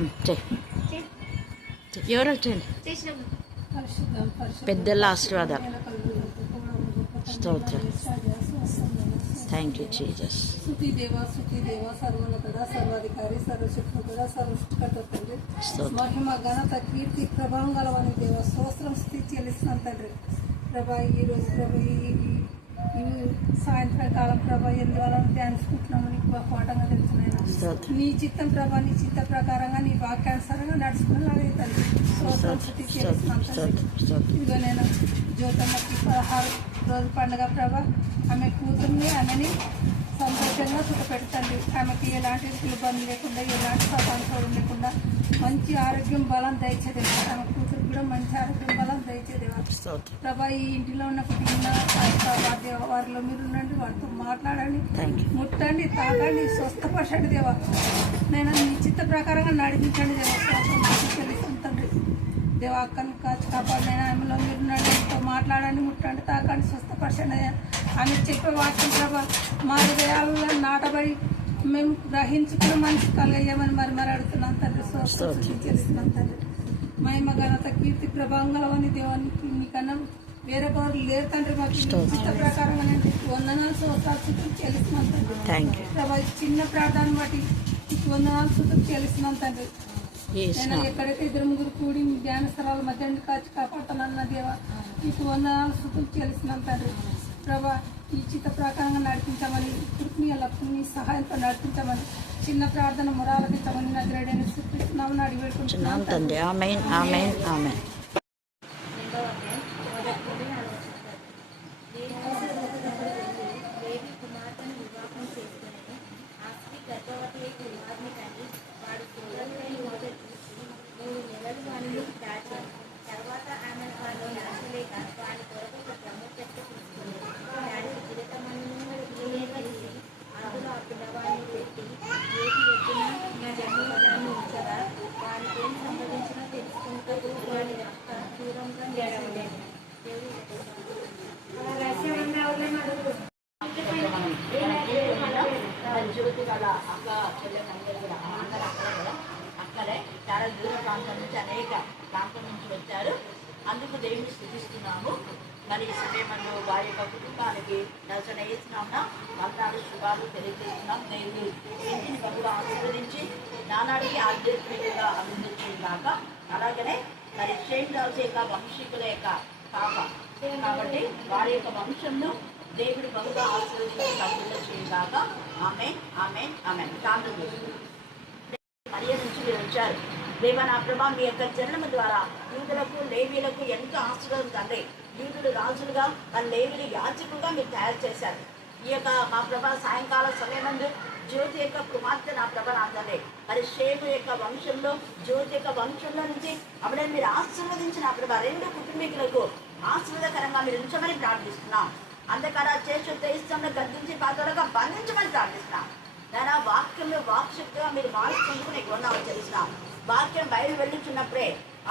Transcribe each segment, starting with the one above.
చెయ్యి ఎవరో చేయండి పెద్దల ఆశీర్వాదాలు. స్తోత్రం. థ్యాంక్ యూ జీజస్ స్థుతి దేవ స్థుతి దేవ సర్వోన్నతుడ సర్వాధికారి సర్వశక్తుడ సర్వసృష్టికర్త తండ్రి. మహిమ ఘనత కీర్తి ప్రభావం గలవని దేవ స్తోత్రం స్థితి చెల్లిస్తున్నాం తండ్రి. ప్రభా ఈ రోజు ప్రభా ఈ ఈ- ఈ సాయంత్రం కాలం ప్రభా ఎందువల్ల ధ్యానించుకుంటున్నాము నీకు మా పాఠంగా తెలుసున్నాయి. నీ చిత్తం ప్రభా నీ చిత్త ప్రకారంగా నీ వాక్యానుసారంగా స్తోత్రం స్తోత్రం ఇదిగో నేను జ్యోతమ్మకి పదహారు రోజు పండుగ ప్రభా. ఆమె కూతుర్ని ఆమెని సంతోషంగా సుఖపెడతండి ఆమెకి ఎలాంటి ఇబ్బంది లేకుండా ఎలాంటి సతాంశాలు లేకుండా మంచి ఆరోగ్యం బలం దయచేదేవా ఆమె కూతురు కూడా మంచి ఆరోగ్యం బలం దయచేదేవా ప్రభా ఈ ఇంటిలో ఉన్న వారి వారిలో మీరు ఉండండి వారితో మాట్లాడండి ముట్టండి తాకండి స్వస్థపరచండి దేవా. నేను నీ చిత్త ప్రకారంగా నడిపించండి తండ్రి. దేవా అక్కని కాచి కాపాడినైనా ఆమెలో మీరు నడితో మాట్లాడండి ముట్టండి తాకండి స్వస్థపరచండి అయ్యా. ఆమె చెప్పే వాక్యం ప్రభా మా హృదయాలలో నాటబడి మేము గ్రహించుకున్న మనిషి కలగయ్యామని మరి మరి అడుగుతున్నాం తండ్రి. చేస్తున్నాం తండ్రి. మహిమ ఘనత కీర్తి ప్రభావం గలవని దేవానికి నీకన్నా వేరే వారు లేరు తండ్రి. మాకు చిత్త ప్రకారంగా నేను వందనాలు చుట్టూ చెల్లిస్తున్నాం తండ్రి. ప్రభా చిన్న ప్రార్థన బట్టి వందనాలు చుట్టూ చెల్లిస్తున్నాం తండ్రి. నేను. ఎక్కడైతే ఇద్దరు ముగ్గురు కూడి ధ్యాన స్థలాల మధ్య కాచి కాపాడుతానన్న దేవా నీకు వందనాలు చుట్టూ చెల్లిస్తున్నాం తండ్రి. ప్రభా ఈ చిత్త ప్రకారంగా నడిపించమని కృపని ఎల్లప్పుడు నీ సహాయంతో నడిపించమని చిన్న ప్రార్థన మొరాలకించమని నా గ్రేడైన చూపిస్తున్నామని అడిగి చున్నాం పెట్టుకుంటున్నాం తండ్రి. ఆమెన్ ఆమెన్ ఆమెన్ దేవి కుమార్తెను వివాహం చేసుకుని ఆ స్త్రీ గర్భవతి అయి కుమారుని కని వాడు సోదరుడైన మొదటి చూసి మూడు నెలలు వాడిని దాచాను తర్వాత ఆమె వాడిని దాచలేక వాడి కొరకు ఒక క్రమ చెట్టు తీసుకుని దాని జీవితమన్ను తీసి అందులో ఆ పిల్లవాడిని పెట్టి ఏది ఎత్తున నా జన్మదాన్ని ఉంచగా వారికి ఏం సంభవించినా తెలుసుకుంటూ వాడి రక్త దూరంగా నిలబడేది జ్యోతి వాళ్ళ అక్క చెల్లెలందరూ కూడా ఆ అందరూ అక్కడే కదా అక్కడే చాలా దూర ప్రాంతం నుంచి అనేక ప్రాంతం నుంచి వచ్చారు. అందుకు దేవుని స్థుతిస్తున్నాము. మరి ఈ సమయంలో వారి యొక్క కుటుంబానికి దర్శన వేసినామున మన్నాడు శుభాలు తెలియజేస్తున్నాం. దేవుడు ఇంటిని బహుగా ఆశీర్వదించి నానాడికి ఆధ్యాత్మికంగా అభివృద్ధి కాక అలాగనే మరి షేక్ రాజు యొక్క వంశీకుల యొక్క పాప. కాబట్టి వారి యొక్క వంశంను దేవుడు బహుగా ఆశీర్వదించి అభివృద్ధి చేయగాక. ఆమె ఆమె ఆమె కాంతం మరియు నుంచి మీరు వచ్చారు. దేవా నా ప్రభా మీ యొక్క జన్మ ద్వారా యూదులకు లేవీలకు ఎంతో ఆశీర్వాదం తండ్రి యూదులు రాజులుగా ఆ లేవీలు యాచకులుగా మీరు తయారు చేశారు. ఈ యొక్క మా ప్రభా సాయంకాల సమయమందు జ్యోతి యొక్క కుమార్తె నా ప్రభ నా మరి షేము యొక్క వంశంలో జ్యోతి యొక్క వంశంలో నుంచి అప్పుడే మీరు ఆశీర్వదించిన నా ప్రభ రెండు కుటుంబీకులకు ఆశీర్వదకరంగా మీరు ఉంచమని ప్రార్థిస్తున్నాం. అంధకార చేసు దేశంలో గర్దించి పాత్రలుగా బంధించమని ప్రార్థిస్తున్నాం. దాని వాక్యంలో వాక్శక్తిగా మీరు మారుస్తుందుకు నీకు వందాలు తెలుస్తున్నాం వాక్యం బయలు వెళ్ళుచున్నప్పుడే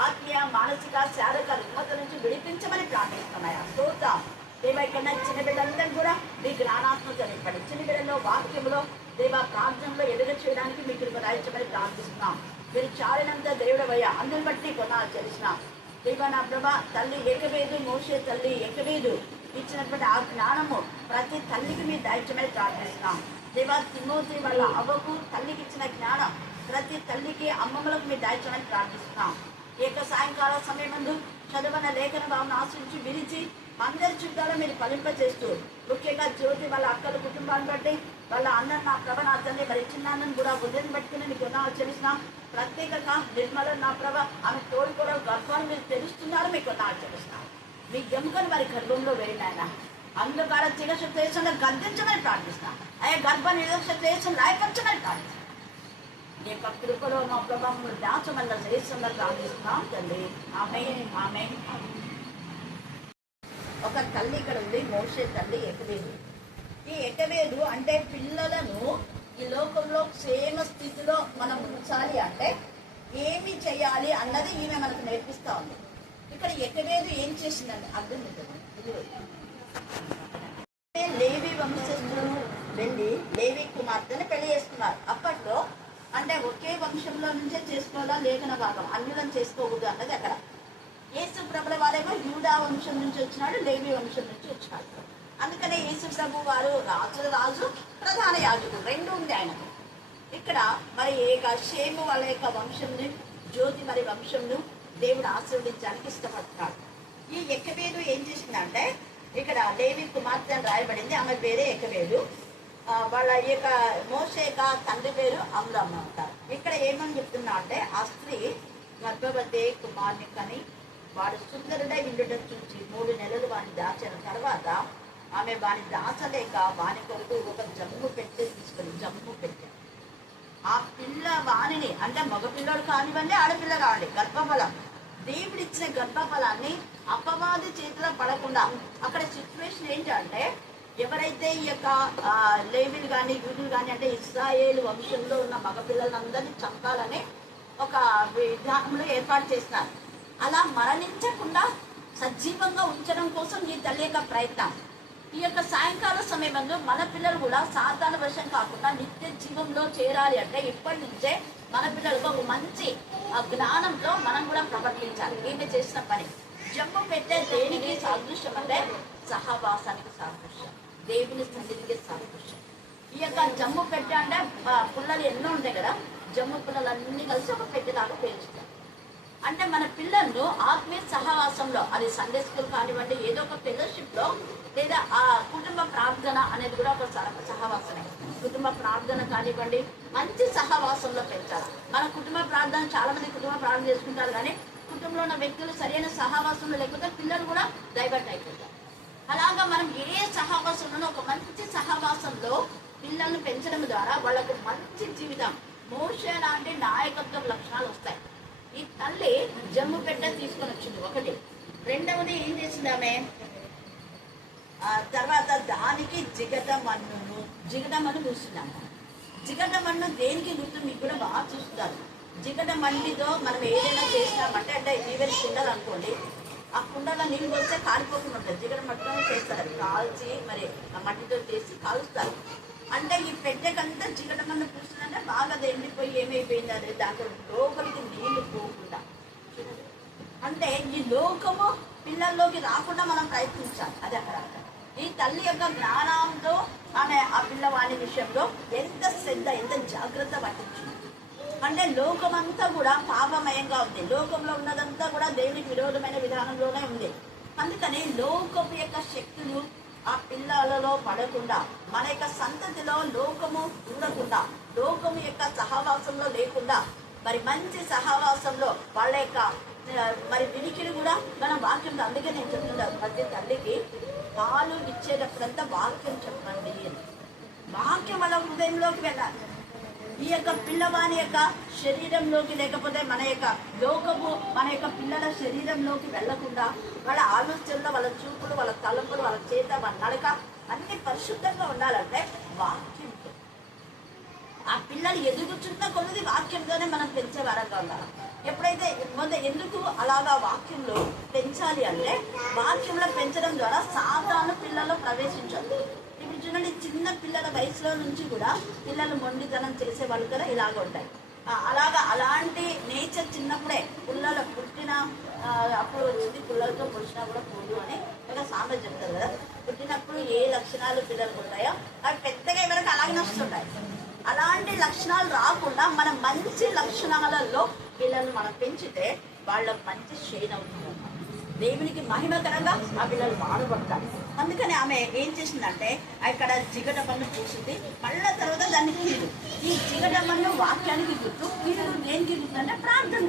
ఆత్మీయ మానసిక శారీరక రుగ్మత నుంచి విడిపించమని ప్రార్థిస్తున్నాయా? స్తోత్రం దేవైకన్నా చిన్న బిడ్డలందరూ కూడా మీ జ్ఞానాత్మక నింపండి చిన్న బిడ్డలో వాక్యంలో దేవ ప్రార్థనలో ఎదుగు చేయడానికి మీకు రాయించమని ప్రార్థిస్తున్నాం. మీరు చాలినంత దేవుడవయ్యా. అందరి బట్టి కొనాలి తెలుస్తున్నాం దేవ నా ప్రభ తల్లి ఏకవేదు మోసే తల్లి ఏకవేదు ఇచ్చినటువంటి ఆ జ్ఞానము ప్రతి తల్లికి మీరు దాయించమని ప్రార్థిస్తున్నాం. దేవ తిమోతి వాళ్ళ అవ్వకు తల్లికి ఇచ్చిన జ్ఞానం ప్రతి తల్లికి అమ్మమ్మలకు మీరు దాయించడానికి ప్రార్థిస్తున్నాం. ఈ యొక్క సాయంకాల సమయమందు చదువన లేఖన భావన ఆశించి విరిచి అందరి చుట్టాలు మీరు ఫలింపజేస్తూ ముఖ్యంగా జ్యోతి వాళ్ళ అక్కల కుటుంబాన్ని బట్టి వాళ్ళ అన్న నా ప్రభ నా తల్లి మరి చిన్నాన్నని కూడా ఉదయం బట్టి నేను గుణాలు చెల్లిస్తున్నాం ప్రత్యేకంగా నిర్మల నా ప్రభ ఆమె తోడు కూడా గర్భాన్ని మీరు తెలుస్తున్నారు మీకు గుణాలు చెల్లిస్తున్నాం మీ ఎముకను వారి గర్భంలో వేయండి అంధకార చికిత్స దేశంలో గర్దించమని ప్రార్థిస్తాం అయ్యా గర్భ నిరక్ష దేశం లాయపరచమని ప్రార్థిస్తాం యొక్క కృపలో మా ప్రభావం దాచమన్న దేశంలో ప్రార్థిస్తున్నాం తండ్రి ఆమె ఆమె ఒక తల్లి ఇక్కడ ఉంది మోసే తల్లి ఎకవేదు ఈ ఎకవేదు అంటే పిల్లలను ఈ లోకంలో క్షేమ స్థితిలో మనం ఉంచాలి అంటే ఏమి చేయాలి అన్నది ఈమె మనకు నేర్పిస్తూ ఉంది. ఇక్కడ ఎకవేదు ఏం చేసిందండి? అర్థం లేవి వంశస్థులను వెళ్ళి లేవి కుమార్తెను పెళ్ళి చేస్తున్నారు అప్పట్లో అంటే ఒకే వంశంలో నుంచే చేసుకోవాలా? లేఖన భాగం. అన్యులను చేసుకోకూడదు అన్నది అక్కడ. యేసు ప్రభుల వారేమో యూదా వంశం నుంచి వచ్చినాడు లేవి వంశం నుంచి వచ్చినాడు. అందుకనే యేసు ప్రభు వారు రాజుల రాజు ప్రధాన యాజకుడు. రెండు ఉంది ఆయనకు. ఇక్కడ మరి ఏక షేము వాళ్ళ యొక్క వంశంని జ్యోతి మరి వంశంను దేవుడు ఆశీర్వదించడానికి ఇష్టపడుతున్నాడు ఈ ఎక్కవేదు ఏం చేసిందంటే ఇక్కడ లేవి కుమార్తె అని రాయబడింది ఆమె పేరే ఎక్కవేదు వాళ్ళ యొక్క మోసేక తండ్రి పేరు అమ్లమ్మ అంటారు ఇక్కడ ఏమని చెప్తున్నా అంటే ఆ స్త్రీ గర్భవతి కుమార్ని కని వాడు సుందరుడే ఇండుటం చూసి మూడు నెలలు వాడిని దాచిన తర్వాత ఆమె వాని దాచలేక వాని కొరకు ఒక జమ్ము పెట్టి తీసుకొని జమ్ము పెట్టారు ఆ పిల్ల వాణిని అంటే మగపిల్లడు కానివ్వండి ఆడపిల్ల కావండి గర్భఫలం. దేవుడిచ్చిన గర్భఫలాన్ని అపవాది చేతిలో పడకుండా అక్కడ సిచ్యువేషన్ ఏంటంటే ఎవరైతే ఈ యొక్క లేవిలు కానీ యూదులు కానీ అంటే ఇస్రాయేల్ వంశంలో ఉన్న మగపిల్లలందరినీ చంపాలని ఒక విధానంలో ఏర్పాటు చేసినారు అలా మరణించకుండా సజీవంగా ఉంచడం కోసం ఈ తల్లి యొక్క ప్రయత్నం. ఈ యొక్క సాయంకాల సమయంలో మన పిల్లలు కూడా సాధారణ వర్షం కాకుండా నిత్య జీవంలో చేరాలి అంటే ఇప్పటి నుంచే మన పిల్లలకు ఒక మంచి జ్ఞానంలో జ్ఞానంతో మనం కూడా ప్రవర్తించాలి. ఈమె చేసిన పని. జమ్ము పెట్టే దేనికి సాదృశ్యం అంటే సహవాసానికి సాదృశ్యం. దేవుని సన్నిధికి సాదృశ్యం ఈ యొక్క జమ్ము పెట్టె అంటే పుల్లలు ఎన్నో ఉంటాయి కదా జమ్ము పుల్లలన్నీ కలిసి ఒక పెట్టెలాగా పేర్చుతారు అంటే మన పిల్లలను ఆత్మీయ సహవాసంలో అది సండే స్కూల్ కానివ్వండి ఏదో ఒక ఫెలోషిప్లో లేదా ఆ కుటుంబ ప్రార్థన అనేది కూడా ఒక సహవాసమే. కుటుంబ ప్రార్థన కానివ్వండి మంచి సహవాసంలో పెంచాలి మన కుటుంబ ప్రార్థన చాలా మంది కుటుంబ ప్రార్థన చేసుకుంటారు కానీ కుటుంబంలో ఉన్న వ్యక్తులు సరైన సహవాసంలో లేకపోతే పిల్లలు కూడా డైవర్ట్ అయిపోతారు. అలాగా మనం ఏ మనం ఒక మంచి సహవాసంలో పిల్లల్ని పెంచడం ద్వారా వాళ్ళకు మంచి జీవితం. మోషే లాంటి నాయకత్వం లక్షణాలు వస్తాయి. ఈ తల్లి జమ్ము పెట్ట తీసుకొని వచ్చింది. ఒకటి. రెండవది ఏం చేసింది ఆమె? ఆ తర్వాత దానికి జిగట మన్ను జిగట మన్ను పూస్తున్నాం జిగట మన్ను దేనికి గుర్తు మీకు కూడా బాగా చూస్తారు. జిగట మట్టితో మనం ఏదైనా చేసినామంటే అంటే ఈవెన్ కుండలు అనుకోండి ఆ కుండలో నీళ్ళు పోస్తే కాలిపోకుండా ఉంటుంది జిగట మట్టం చేస్తారు. కాల్చి మరి ఆ మట్టితో చేసి కాలుస్తారు. అంటే ఈ పెట్టకంతా జిగట మన్ను పూస్తుందంటే బాగా అది ఎండిపోయి ఏమైపోయింది? అది దాంట్లో లోపలికి నీళ్ళు పోకుండా. అంటే ఈ లోకము పిల్లల్లోకి రాకుండా మనం ప్రయత్నించాలి. అది అక్కడ. ఈ తల్లి యొక్క జ్ఞానంతో ఆమె ఆ పిల్లవాడి విషయంలో ఎంత శ్రద్ధ ఎంత జాగ్రత్త పట్టించింది అంటే లోకమంతా కూడా పాపమయంగా ఉంది. లోకంలో ఉన్నదంతా కూడా దేవునికి విరోధమైన విధానంలోనే ఉంది. అందుకని లోకం యొక్క శక్తులు ఆ పిల్లలలో పడకుండా మన యొక్క సంతతిలో లోకము ఉండకుండా లోకము యొక్క సహవాసంలో లేకుండా మరి మంచి సహవాసంలో వాళ్ళ యొక్క మరి వినికిడి కూడా మన వాక్యం అందుకే నేను చెప్తున్నాను ప్రతి తల్లికి పాలు ఇచ్చేటప్పుడంతా వాక్యం చెప్పండి అని. వాక్యం అలా హృదయంలోకి వెళ్ళాలి. ఈ యొక్క పిల్లవాని యొక్క శరీరంలోకి లేకపోతే మన యొక్క లోకము మన యొక్క పిల్లల శరీరంలోకి వెళ్ళకుండా వాళ్ళ ఆలోచనలు వాళ్ళ చూపులు వాళ్ళ తలంపులు వాళ్ళ చేత వాళ్ళ నడక అన్ని పరిశుద్ధంగా ఉండాలంటే వాక్యంతో ఆ పిల్లలు ఎదుగుతున్న కొలది వాక్యంతోనే మనం పెంచేవారంగా ఉండాలి. ఎప్పుడైతే మొదట ఎందుకు అలాగా వాక్యంలో పెంచాలి అంటే వాక్యంలో పెంచడం ద్వారా సాధారణ పిల్లల్లో ప్రవేశించదు ఇప్పుడు చిన్న పిల్లల వయసులో నుంచి కూడా పిల్లలు మొండితనం చేసే వాళ్ళు కూడా ఇలాగ ఉంటాయి. అలాగా అలాంటి నేచర్ చిన్నప్పుడే పుల్లల పుట్టిన అప్పుడు వచ్చింది పుల్లలతో పుట్టినా కూడా పోదు అని ఒక సామెత చెప్తారు కదా. పుట్టినప్పుడు ఏ లక్షణాలు పిల్లలకు ఉంటాయో అవి పెద్దగా ఎవరికి అలాగే వస్తుంటాయి అలాంటి లక్షణాలు రాకుండా మన మంచి లక్షణాలలో పిల్లల్ని మనం పెంచితే వాళ్ళ మంచి షేన్ అవుతుంది. దేవునికి మహిమకరంగా ఆ పిల్లలు వాడబడతారు. అందుకని ఆమె ఏం చేసిందంటే అక్కడ జిగట పన్ను చూసింది మళ్ళా తర్వాత దాన్ని కీడు. ఈ జిగట పన్ను వాక్యానికి గుర్తు కీడు ఏం గుర్తు అంటే ప్రార్థన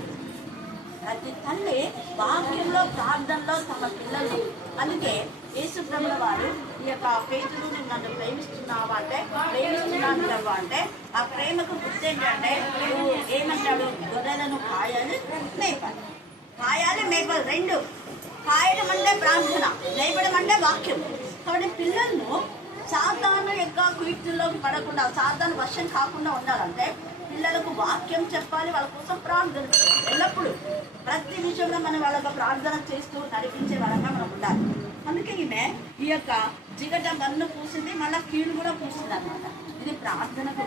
ప్రతి తల్లి వాక్యంలో ప్రార్థనలో తమ పిల్లల్ని అందుకే యేసుబ్రహ్మణ వారు ఈ యొక్క పేతులు నేను నన్ను ప్రేమిస్తున్నావా అంటే ప్రేమిస్తున్నాను అంటే ఆ ప్రేమకు గుర్తు ఏంటంటే నువ్వు ఏమంటాడు? గొర్రెలను కాయాలి మేపాలి. కాయాలి మేపాలి రెండు. కాయడం అంటే ప్రార్థన లేపడం అంటే వాక్యం. కాబట్టి పిల్లలను సాధారణ యొక్క కుయుక్తుల్లోకి పడకుండా సాధారణ వర్షం కాకుండా ఉండాలంటే పిల్లలకు వాక్యం చెప్పాలి వాళ్ళ కోసం ప్రార్థన ఎల్లప్పుడూ ప్రతి విషయంలో మనం వాళ్ళకు ప్రార్థన చేస్తూ నడిపించే వరంగా మనం ఉండాలి. అందుకే ఈమె ఈ యొక్క జిగట మన్ను పూసింది మళ్ళీ కీడు కూడా పూసింది అనమాట ఇది ప్రార్థనకు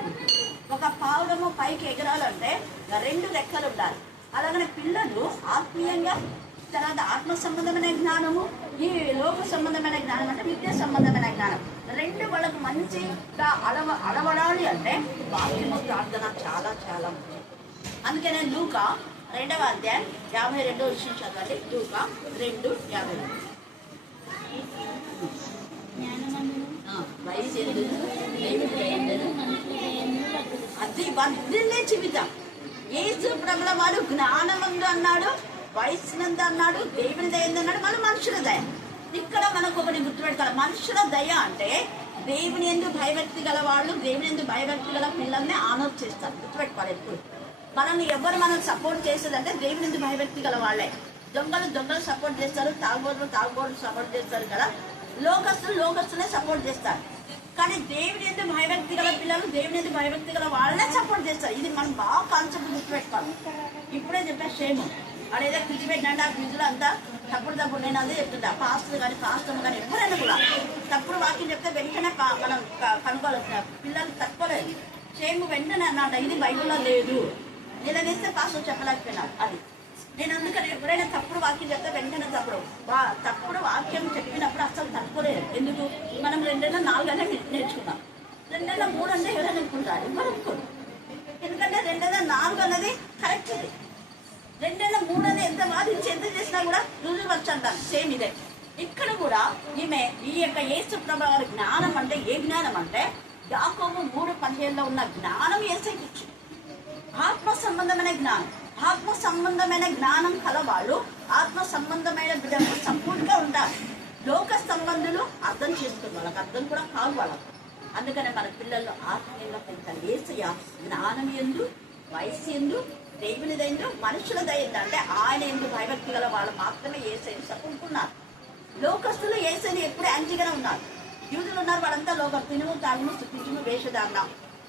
ఒక పావులము పైకి ఎగరాలంటే రెండు రెక్కలు ఉండాలి. అలాగనే పిల్లలు ఆత్మీయంగా తర్వాత ఆత్మ సంబంధమైన జ్ఞానము ఈ లోక సంబంధమైన జ్ఞానం అంటే విద్య సంబంధమైన జ్ఞానం. రెండు వాళ్ళకు మంచిగా అలవ అలవడాలి అంటే వాక్యము ప్రార్థన చాలా చాలా ముఖ్యం. అందుకనే లూక రెండవ అధ్యాయం యాభై రెండో విషయం చదవండి. లూక రెండు యాభై రెండు. అది వదిలే జీవితం ఏసు ప్రభుల వారు జ్ఞానమందు అన్నాడు వయసునందు అన్నాడు దేవుని దయ అన్నాడు మన మనుషుల దయ. ఇక్కడ మనకు ఒకటి గుర్తుపెట్టుకోవాలి. మనుషుల దయ అంటే దేవుని ఎందు భయభక్తి గల వాళ్ళు దేవుని ఎందు భయభక్తి గల పిల్లల్ని ఆనర్ చేస్తారు. గుర్తుపెట్టుకోవాలి ఎప్పుడు. మనల్ని ఎవరు మనం సపోర్ట్ చేసేదంటే దేవుని ఎందు భయభక్తి గల వాళ్ళే దొంగలు దొంగలు సపోర్ట్ చేస్తారు తాగుబోతులు తాగుబోతులు సపోర్ట్ చేస్తారు కదా. లోకస్తులు లోకస్తులే సపోర్ట్ చేస్తారు. కానీ దేవుని ఎందుకు భయభక్తి గల పిల్లలు దేవుని ఎందుకు భయభక్తి గల వాళ్ళే సపోర్ట్ చేస్తారు. ఇది మనం బాగా కాన్సెప్ట్ గుర్తుపెట్టుకోవాలి. ఇప్పుడే చెప్పే షేమ్ అడేదో క్విజ్ పెట్టినంటే ఆ క్విజ్లో అంతా తప్పుడు తప్పుడు నేను అదే చెప్తుంటా. పాస్టర్ కానీ పాస్టర్ కానీ ఎవరైనా కూడా తప్పుడు వాక్యం చెప్తే వెంటనే మనం క- కనుక్కోవాలి పిల్లలు తక్కువలేదు షేమ్ వెంటనే అన్నాడు. ఇది బైబిల్లో లేదు. నిలదీస్తే పాస్టర్ చెప్పలేకపోయినారు అది. ఎవరైనా తప్పుడు వాక్యం చెప్తే వెంటనే తప్పుడు. వా తప్పుడు వాక్యం చెప్పినప్పుడు అసలు తప్పులేదు. ఎందుకు? మనం రెండేళ్ళ నాలుగనే నేర్చుకున్నాం. రెండేళ్ళ మూడు అంటే ఎవరైనా అనుకుంటారు? ఎవరు అనుకోరు? ఎందుకంటే రెండేళ్ళ నాలుగు అన్నది కరెక్ట్ ఇది. రెండేళ్ళ మూడు అనేది ఎంత వాదించి ఎంత చేసినా కూడా రుజువు వచ్చి అంటాను సేమ్ ఇదే. ఇక్కడ కూడా ఈమె ఈ యొక్క ఏసు ప్రభావాల జ్ఞానం అంటే ఏ జ్ఞానం అంటే యాకోబు మూడు పదిహేనులో ఉన్న జ్ఞానం ఏసైకి ఇచ్చింది. ఆత్మ సంబంధమైన జ్ఞానం. ఆత్మ సంబంధమైన జ్ఞానం కలవాళ్ళు ఆత్మ సంబంధమైన విధంగా సంపూర్ణంగా ఉంటారు లోక సంబంధులు అర్థం చేసుకుని వాళ్ళకి అర్థం కూడా కాదు వాళ్ళకు. అందుకనే మన పిల్లల్లో ఆత్మీయంగా పెంచాలి ఏసయ్య జ్ఞానం ఎందు వయసు ఎందు దేవుని దయందు మనుషుల దయందు అంటే ఆయన ఎందు భయభక్తి గల వాళ్ళు మాత్రమే ఏసైని సపుకున్నారు లోకస్తులు ఏసైని ఎప్పుడు యాంటీగానే ఉన్నారు. యూదులు ఉన్నారు వాళ్ళంతా లోక. తినుము తాగుము స్థుతించుము వేషధారణ.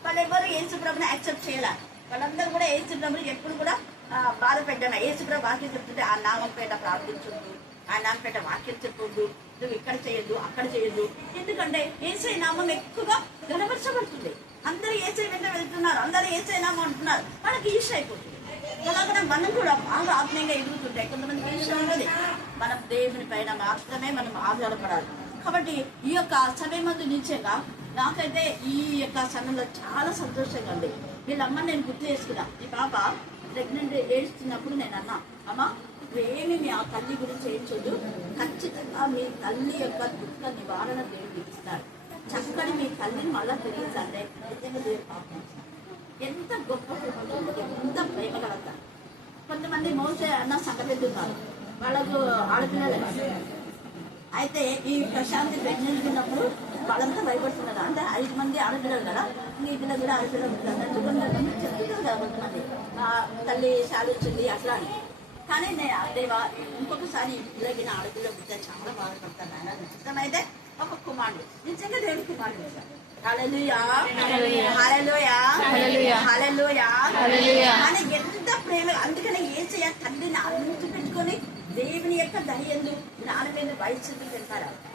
వాళ్ళు ఎవరు యేసు ప్రభుని యాక్సెప్ట్ చేయాలి. వాళ్ళందరూ కూడా ఏసు ప్రభుని ఎప్పుడు కూడా ఆ, బాధ పెట్టాను. యేసు వాక్యం చెప్తుంటే ఆ నామం పేట ప్రార్థించొద్దు ఆ నామం పేట వాక్యం చెప్పొద్దు నువ్వు ఇక్కడ చేయొద్దు అక్కడ చేయొద్దు. ఎందుకంటే ఏసై నామం ఎక్కువగా గనపరచబడుతుంది అందరూ ఏసై వెంట వెళ్తున్నారు. అందరూ ఏసై నామం అంటున్నారు. వాళ్ళకి ఈర్ష అయిపోతుంది. అలాగే మనం కూడా బాగా ఆత్మీయంగా ఎదుగుతుంటాయి కొంతమంది ఈర్ష ఉన్నది మనం దేవుని పైన మాత్రమే మనం ఆధారపడాలి. కాబట్టి ఈ యొక్క సమయం మందు నిలిచేగా నాకైతే ఈ యొక్క సమయంలో చాలా సంతోషంగా ఉంది. వీళ్ళమ్మ నేను గుర్తు చేసుకున్నా. ఈ పాప ప్రెగ్నెంట్ ఏడుస్తున్నప్పుడు నేను అన్నా అమ్మ నువ్వేమి మీ ఆ తల్లి గురించి చేయించొద్దు ఖచ్చితంగా మీ తల్లి యొక్క దుఃఖ నివారణ దేవుడు ఇస్తాడు చక్కని మీ తల్లిని మళ్ళా తిరిగించండి నిజంగా దేవుడు పాపం ఎంత గొప్ప ఎంత ప్రేమ కలత. కొంతమంది మోసే అన్న సంగతి ఉన్నారు వాళ్ళకు ఆడపిల్లలు అయితే ఈ ప్రశాంతి ప్రెగ్నెంట్ ఉన్నప్పుడు వాళ్ళంతా భయపడుతున్నారు. అంటే ఐదు మంది ఆడపిల్లలు కదా ఇంకా ఇద్దరు కూడా ఆడపిల్లలు ఉంటారు. అంటే కొంతమంది చెప్తున్నారు కదా కొంతమంది ఆ, తల్లి శాలు వచ్చింది అట్లా అని. కానీ నేను దేవా ఇంకొకసారి ఈ పిల్లకి నా ఆడపిల్ల పుట్టే చాలా బాధపడతాను ఆయన నిజమైతే ఒక కుమారుడు. నిజంగా దేవుడి కుమారుడు. ఆయన ఎంత ప్రేమ. అందుకనే ఏసయ్య తల్లిని అంటు పెట్టుకొని దేవుని యొక్క దయ ఎందు జ్ఞానం మీద వయసు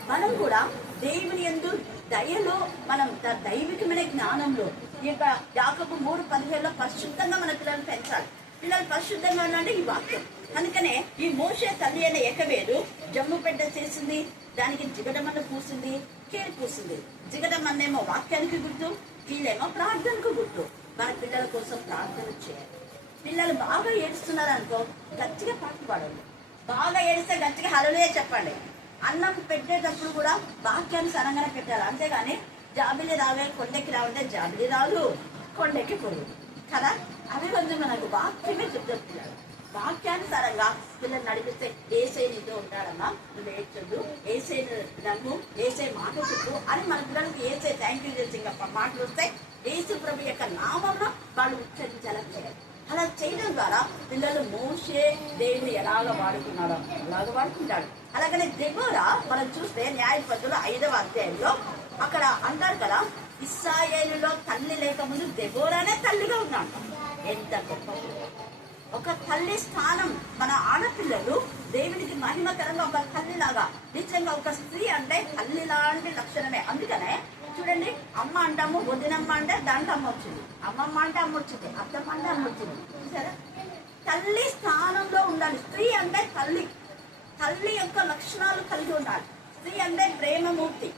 మనం కూడా దేవుని ఎందు దయలో మనం దైవికమైన జ్ఞానంలో ఈ యొక్క యాకపు మూడు పదిహేనులో పరిశుద్ధంగా మన పిల్లలు పెంచాలి. పిల్లలు పరిశుద్ధంగా ఉండాలంటే ఈ వాక్యం. అందుకనే ఈ మోసే తల్లి అనే ఎకవేరు జమ్ము పెద్ద చేసింది దానికి జిగడమన్న పూసింది కేలు పూసింది. జిగడమన్నేమో వాక్యానికి గుర్తు వీళ్ళేమో ప్రార్థనకు గుర్తు. మన పిల్లల కోసం ప్రార్థన చేయాలి. పిల్లలు బాగా ఏడుస్తున్నారు అనుకో గట్టిగా పాట పాడండి బాగా ఏడిస్తే గట్టిగా హలలే చెప్పండి. అన్నం పెట్టేటప్పుడు కూడా వాక్యానుసారంగానే పెట్టాలి. అంతేగాని జాబిలి రావే కొండెక్కి రావంటే జాబిలి రాదు కొండెక్కి పోదు. కదా? అవి కొంచెం మనకు వాక్యమే చెప్తున్నారు వాక్యానుసారంగా పిల్లలు నడిపిస్తే ఏసే నీతో ఉంటాడమ్మా నువ్వు ఏడ్చొద్దు ఏసే నన్ను ఏసే మాట చెప్పు అని మన పిల్లలకి ఏసే థ్యాంక్ యూ చేసి ఇంకా మాటలు వస్తాయి ఏసు ప్రభు యొక్క నామంలో వాళ్ళు ఉచ్చరించాలి. చేయడం ద్వారా పిల్లలు మోసే దేవుని ఎలాగ వాడుకున్నాడో అలాగ వాడుకుంటాడు. అలాగనే దెబోరా మనం చూస్తే న్యాయపద్ధతులు ఐదవ అధ్యాయంలో అక్కడ అంటారు కదా ఇస్సాయేలులో తల్లి లేకముందు దెబోరానే తల్లిగా ఉన్నాడు. ఎంత గొప్ప ఒక తల్లి స్థానం మన ఆడపిల్లలు దేవునికి మహిమకరంగా ఒక తల్లిలాగా నిజంగా ఒక స్త్రీ అంటే తల్లి లాంటి లక్షణమే. అందుకనే చూడండి అమ్మ అంటాము వదినమ్మ అంటే దాంట్లో అమ్మ వచ్చింది. అమ్మమ్మ అంటే అమ్మ వచ్చింది అత్తమ్మ అంటే అమ్మ వచ్చింది. చూసారా? తల్లి స్థానంలో ఉండాలి. స్త్రీ అంటే తల్లి. తల్లి యొక్క లక్షణాలు కలిగి ఉండాలి. స్త్రీ అంటే ప్రేమమూర్తి.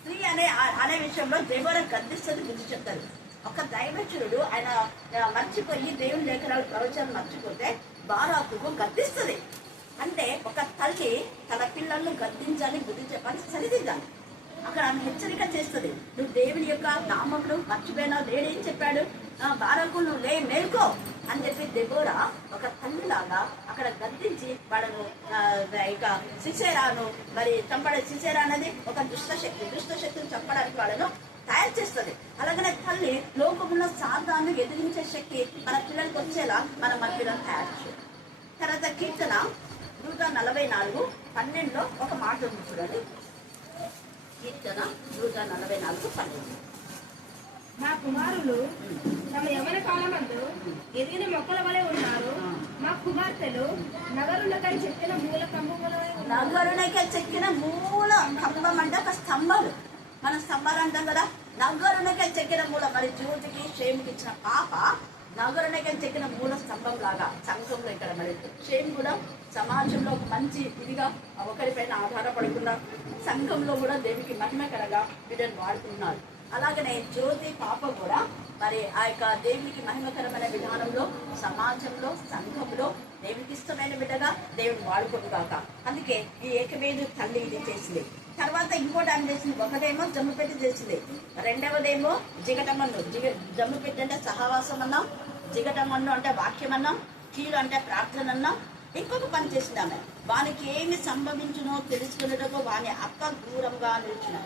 స్త్రీ అనే అనే విషయంలో దేవర గర్దిస్తుంది గుర్తు చెప్తారు. ఒక దైవచరుడు ఆయన మర్చిపోయి దేవుని లేఖనాలు ప్రవచనం మర్చిపోతే బారాకుకు గర్దిస్తుంది అంటే ఒక తల్లి తన పిల్లలను గద్దించాలి బుద్ధి చెప్పాలి సరిదిద్దాలి. అక్కడ ఆమె హెచ్చరిక చేస్తుంది. నువ్వు దేవుని యొక్క నామకుడు మర్చిపోయినావు దేవుడు ఏం చెప్పాడు. ఆ, బారకు నువ్వు లే మేల్కో అని చెప్పి దెబోరా ఒక తల్లిలాగా అక్కడ గద్దించి వాళ్ళను ఇక శిశేరాను మరి చంపడే శిశేరా అనేది ఒక దుష్టశక్తి శక్తి శక్తిని చంపడానికి వాళ్ళను తయారు చేస్తుంది. అలాగనే తల్లి లోకమున్న సాధాన్ని ఎదిరించే శక్తి మన పిల్లలకి వచ్చేలా మన పిల్లల్ని తయారు చేయాలి తర్వాత కీర్తన నూట నలభై నాలుగు పన్నెండులో ఒక మాట ఉంది చూడండి. కీర్తన నూట నలభై నాలుగు పన్నెండు. మా కుమారులు తమ యవన కాలమందు ఎదిగిన మొక్కల వలె ఉన్నారు. మా కుమార్తెలు నగరులకై చెక్కిన మూల కంబముల నగరునికే చెక్కిన మూల కంబం అంటే ఒక స్తంభాలు. మన స్తంభాలు అంటాం కదా. నగరునికే చెక్కిన మూల. మరి జ్యోతికి షేమ్కి ఇచ్చిన పాప నగరునికే చెక్కిన మూల స్తంభం లాగా సంఘంలో ఇక్కడ మరి షేమ్ కూడా సమాజంలో ఒక మంచి ఇదిగా ఒకరిపైన ఆధారపడకుండా సంఘంలో కూడా దేవికి మహిమకరంగా వీళ్ళని వాడుతున్నారు. అలాగనే జ్యోతి పాప కూడా మరి ఆ యొక్క దేవునికి మహిమకరమైన విధానంలో సమాజంలో సంఘంలో దేవునికి ఇష్టమైన బిడ్డగా దేవుని వాడుకుంటుగాక అందుకే ఈ ఏకమేదు తల్లి ఇది చేసింది. తర్వాత ఇంకోటి ఆమె చేసింది. ఒకటేమో జమ్ము పెట్టి చేసింది. రెండవదేమో జిగటమన్ను. జిగ జమ్ము పెట్టి అంటే సహవాసం అన్నాం జిగటమన్ను అంటే వాక్యం అన్నాం కీలు అంటే ప్రార్థన అన్నాం ఇంకొక పని చేసింది ఆమె. వానికి ఏమి సంభవించునో తెలుసుకునేటప్పుడు వాని అక్క దూరంగా నిలిచిన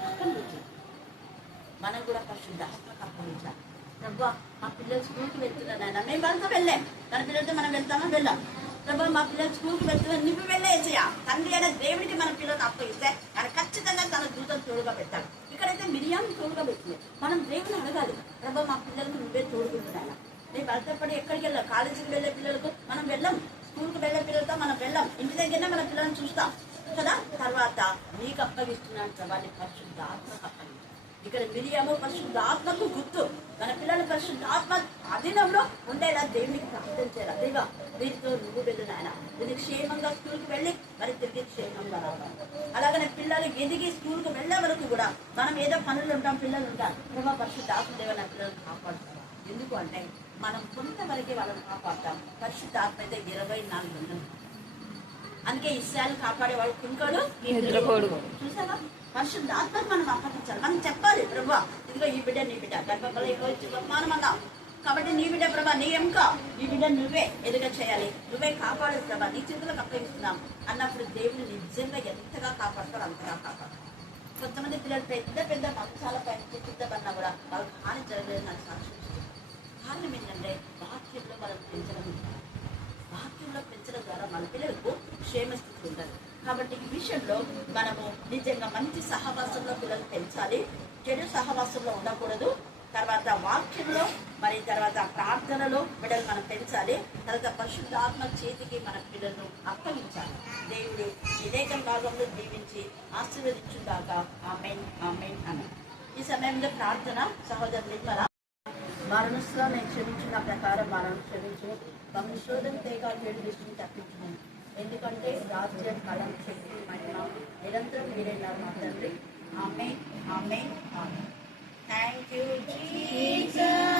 మనం కూడా పరిశుద్ధ అప్పగించాలి ప్రభా మా పిల్లలు స్కూల్కి వెళ్తున్నాను మేము వాళ్ళతో వెళ్ళాం. మన పిల్లలతో మనం వెళ్తామా? వెళ్ళాం. ప్రభా మా పిల్లలు స్కూల్కి వెళ్తున్నారు నువ్వు వెళ్ళేసేయా తండ్రి అనే దేవుడికి మన పిల్లలకు అప్పగిస్తే ఆయన ఖచ్చితంగా తన దూతను తోడుగా పెట్టాలి. ఇక్కడైతే మిరియాన్ని తోడుగా పెట్టింది. మనం దేవుని అడగాలి. ప్రభా మా పిల్లలకు నువ్వే తోడుకుంటున్నాను నేను భర్తపడి ఎక్కడికి వెళ్ళాం కాలేజీకి వెళ్ళే పిల్లలకు మనం వెళ్ళాం. స్కూల్కి వెళ్ళే పిల్లలతో మనం వెళ్ళాం. ఇంటి దగ్గరనే మన పిల్లల్ని చూస్తాం. కదా? తర్వాత నీకు అప్పగిస్తున్నాను ప్రభా నీ పరిశుద్ధ ఆత్మకు ఇక్కడ మిరియాము పరిశుద్ధ ఆత్మకు గుర్తు. మన పిల్లల పరిశుద్ధ ఆత్మ అధీనంలో ఉండేలా దేవునికి ప్రార్థన చేయాలి? దేవా వీరితో నువ్వు వెళ్ళు నాయన. ఇది క్షేమంగా స్కూల్కి వెళ్ళి మరి తిరిగి క్షేమంగా రావాలి. అలాగనే పిల్లలు ఎదిగి స్కూల్కి వెళ్ళే వరకు కూడా మనం ఏదో పనులు ఉంటాం పిల్లలు ఉంటారు. ప్రభా పరిశుద్ధ ఆత్మ దేవ నా పిల్లల్ని కాపాడుతాం ఎందుకు అంటే మనం కొంతవరకే వాళ్ళని కాపాడతాం. పరిశుద్ధ ఆత్మ అయితే ఇరవై నాలుగు అందుకే ఇస్రాయల్ కాపాడేవాడు కుంకడు నిద్రపోడు. చూసావా మనం అప్పగించాలి. మనం చెప్పాలి ప్రభా ఇదిగో ఈ బిడ్డ నీ బిడ్డ గర్భఫలం ఎక్కువ బహుమానం అన్నాం కాబట్టి నీ బిడ్డ ప్రభా నీ ఎంక నీ బిడ్డ నువ్వే ఎదుగ చేయాలి. నువ్వే కాపాడు ప్రభా నీ చేతులకు అప్పగిస్తున్నాం. అన్నప్పుడు దేవుడు నిజంగా ఎంతగా కాపాడతాడు అంతగా కాపాడు. కొంతమంది పిల్లలు పెద్ద పెద్ద మంచాల పైన కూర్చుంటామన్నా కూడా వాళ్ళకి హాని జరగలేదు నాకు సాక్ష్యం కారణం ఏంటంటే వాక్యంలో వాళ్ళని పెంచడం వాక్యంలో పెంచడం ద్వారా మన పిల్లలకు క్షేమ స్థితి ఉంటారు కాబట్టి ఈ విషయంలో మనము నిజంగా మంచి సహవాసంలో పిల్లలు పెంచాలి. చెడు సహవాసంలో ఉండకూడదు. తర్వాత వాక్యంలో మరి తర్వాత ప్రార్థనలో బిడ్డలు మనం పెంచాలి. తర్వాత పరిశుద్ధాత్మ చేతికి మన పిల్లలను అప్పగించాలి. దేవుడు వివేకం భాగంలో దీవించి ఆశీర్వదించుదాకా ఆమెన్ ఆమెన్ అని ఈ సమయంలో ప్రార్థన సహోదరు నిర్మల మరణస్లో నేను క్షమించిన ప్రకారం మరణం క్షమించు. వంశోధన తేగా చెడు దృష్టిని తప్పించును ఎందుకంటే రాజ్యం కళం శక్తి మహిమ నిరంతరం మీరైనారు మా తండ్రి ఆమె ఆమె ఆమె థ్యాంక్ యూ జీసస్